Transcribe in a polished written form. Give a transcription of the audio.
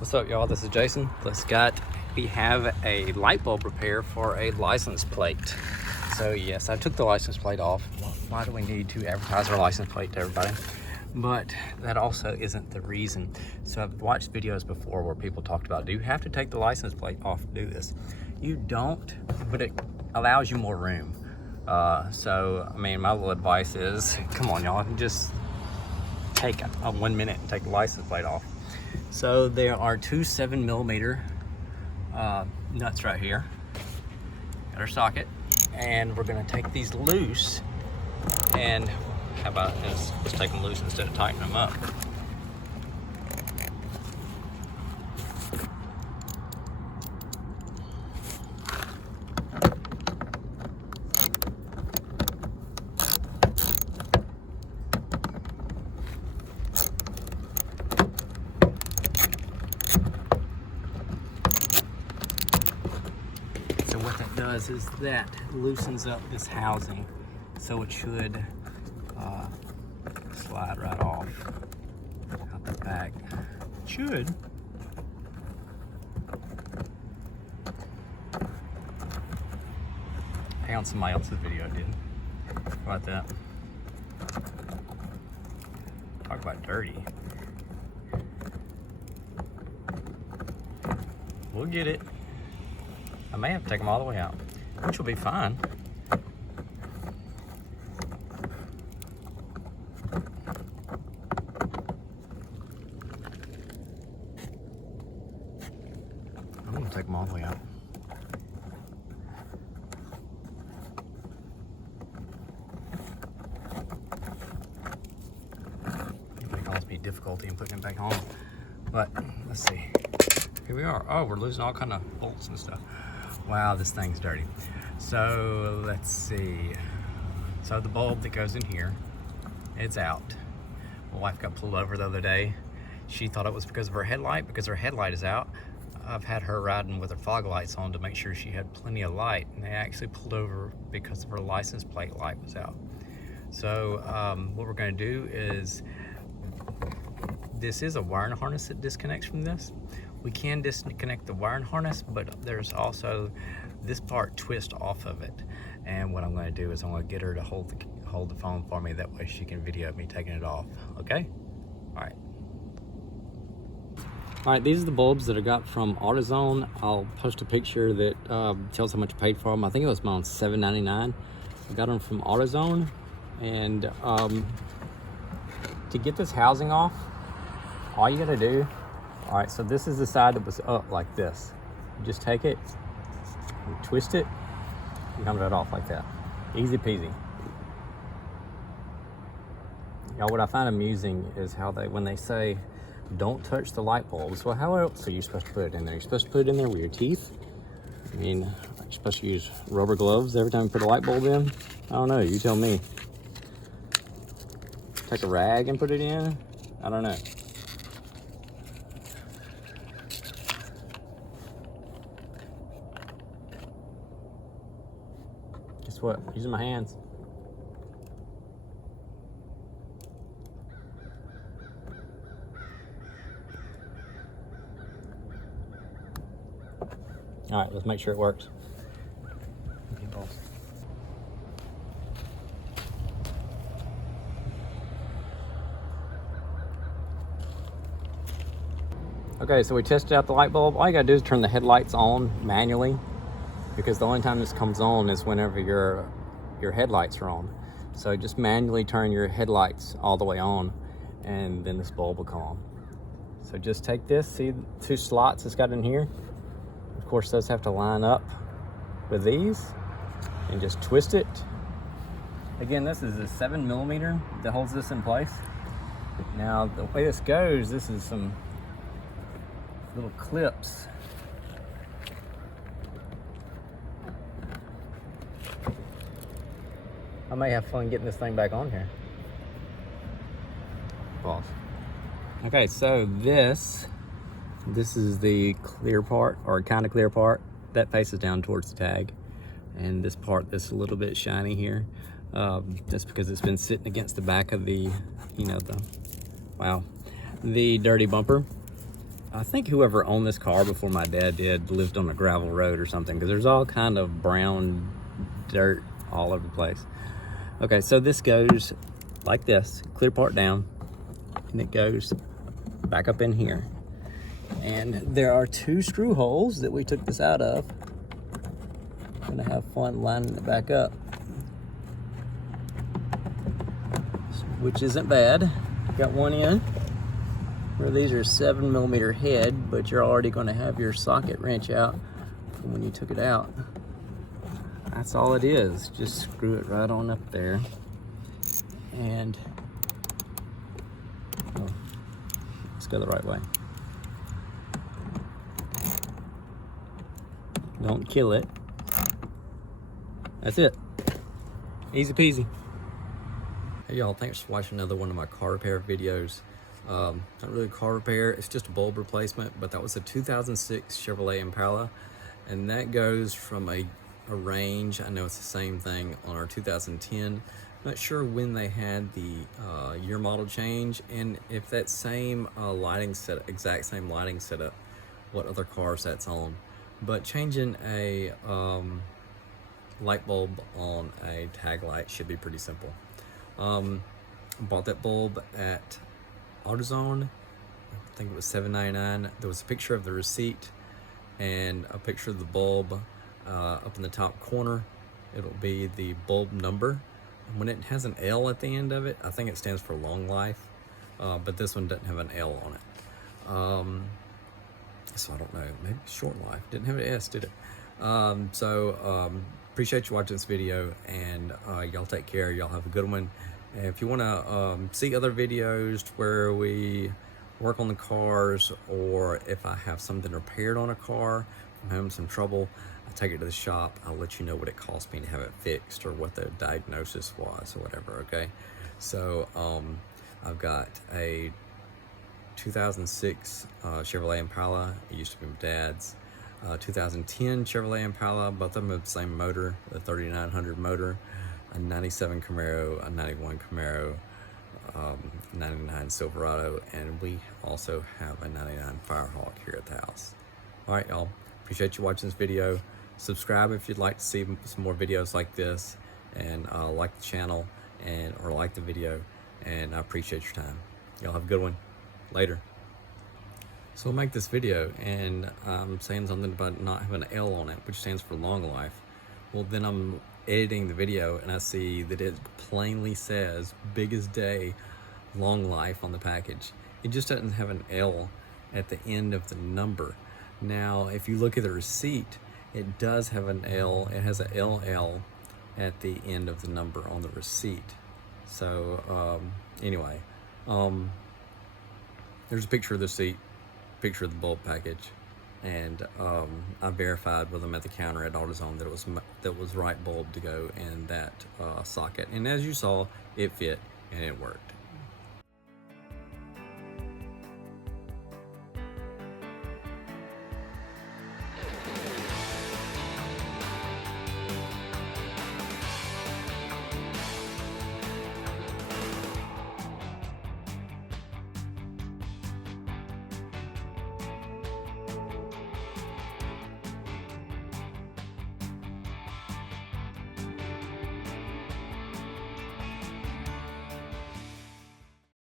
What's up, y'all? This is Jason. We have a light bulb repair for a license plate. So yes, I took the license plate off. Well, why do we need to advertise our license plate to everybody? But that also isn't the reason. So I've watched videos before where people talked about, do you have to take the license plate off to do this? You don't, but it allows you more room. So I mean, my little advice is, come on, y'all, just take 1 minute and take the license plate off. So there are two 7mm nuts right here at our socket, and we're going to take these loose. And how about let's take them loose instead of tightening them up. What that does is that loosens up this housing, so it should slide right off out the back. It should. I on somebody else's video, I did. How about that? Talk about dirty. We'll get it. I may have to take them all the way out, which will be fine. I'm gonna take them all the way out. It may cause me difficulty in putting it back on, but let's see. Here we are. Oh, we're losing all kind of bolts and stuff. Wow, this thing's dirty. So let's see. So the bulb that goes in here, it's out. My wife got pulled over the other day. She thought it was because of her headlight, because her headlight is out. I've had her riding with her fog lights on to make sure she had plenty of light, and they actually pulled over because of her license plate light was out. So what we're going to do is, this is a wiring harness that disconnects from this. We can disconnect the wiring harness, but there's also this part twist off of it. And what I'm going to do is I'm going to get her to hold the phone for me. That way she can video me taking it off. Okay? All right. All right, these are the bulbs that I got from AutoZone. I'll post a picture that tells how much I paid for them. I think it was around $7.99. I got them from AutoZone. And to get this housing off, all you got to do, all right, so this is the side that was up like this. You just take it, you twist it, and comes right off like that. Easy peasy. Y'all, what I find amusing is how when they say, don't touch the light bulbs. Well, how else are you supposed to put it in there? You're supposed to put it in there with your teeth? I mean, are you supposed to use rubber gloves every time you put a light bulb in? I don't know, you tell me. Take a rag and put it in? I don't know. Guess what? Using my hands. All right, let's make sure it works. Okay, so we tested out the light bulb. All you gotta do is turn the headlights on manually, because the only time this comes on is whenever your headlights are on. So just manually turn your headlights all the way on, and then this bulb will come on. So just take this, see the two slots it's got in here? Of course, those have to line up with these, and just twist it. Again, this is a 7mm that holds this in place. Now, the way this goes, this is some little clips. I may have fun getting this thing back on here. Pause. Okay, so this is the clear part, or kind of clear part that faces down towards the tag, and this part that's a little bit shiny here, that's because it's been sitting against the back of the, the dirty bumper. I think whoever owned this car before my dad did lived on a gravel road or something, because there's all kind of brown dirt all over the place. Okay, so this goes like this, clear part down, and it goes back up in here. And there are 2 screw holes that we took this out of. I'm gonna have fun lining it back up, which isn't bad. Got one in where these are 7mm head, but you're already gonna have your socket wrench out from when you took it out. That's all it is. Just screw it right on up there. And oh, let's go the right way. Don't kill it. That's it. Easy peasy. Hey y'all, thanks for watching another one of my car repair videos. Not really a car repair, it's just a bulb replacement, but that was a 2006 Chevrolet Impala, and that goes from a range. I know it's the same thing on our 2010. Not sure when they had the year model change, and if that same lighting setup, exact same lighting setup, what other cars that's on. But changing a light bulb on a tag light should be pretty simple. Bought that bulb at AutoZone. I think it was $7.99. There was a picture of the receipt and a picture of the bulb up in the top corner. It'll be the bulb number. When it has an L at the end of it, I think it stands for long life, but this one doesn't have an L on it. So I don't know, maybe short life. Didn't have an S, did it? Appreciate you watching this video, and y'all take care. Y'all have a good one. And if you want to see other videos where we work on the cars, or if I have something repaired on a car, if I'm having some trouble, I take it to the shop. I'll let you know what it cost me to have it fixed, or what the diagnosis was, or whatever. Okay, so I've got a 2006 Chevrolet Impala. It used to be my dad's. 2010 Chevrolet Impala, both of them have the same motor, the 3900 motor, a 97 Camaro, a 91 Camaro, 99 Silverado, and we also have a 99 Firehawk here at the house. All right, y'all, appreciate you watching this video. Subscribe if you'd like to see some more videos like this, and like the channel, or like the video, and I appreciate your time. Y'all have a good one. Later. So I'll make this video, and I'm saying something about not having an L on it, which stands for long life. Well, then I'm editing the video, and I see that it plainly says big as day long life on the package. It just doesn't have an L at the end of the number. Now, if you look at the receipt, it does have an L. It has a LL at the end of the number on the receipt. So anyway, there's a picture of the seat, picture of the bulb package, and I verified with them at the counter at AutoZone that was right bulb to go in that socket, and as you saw, it fit and it worked.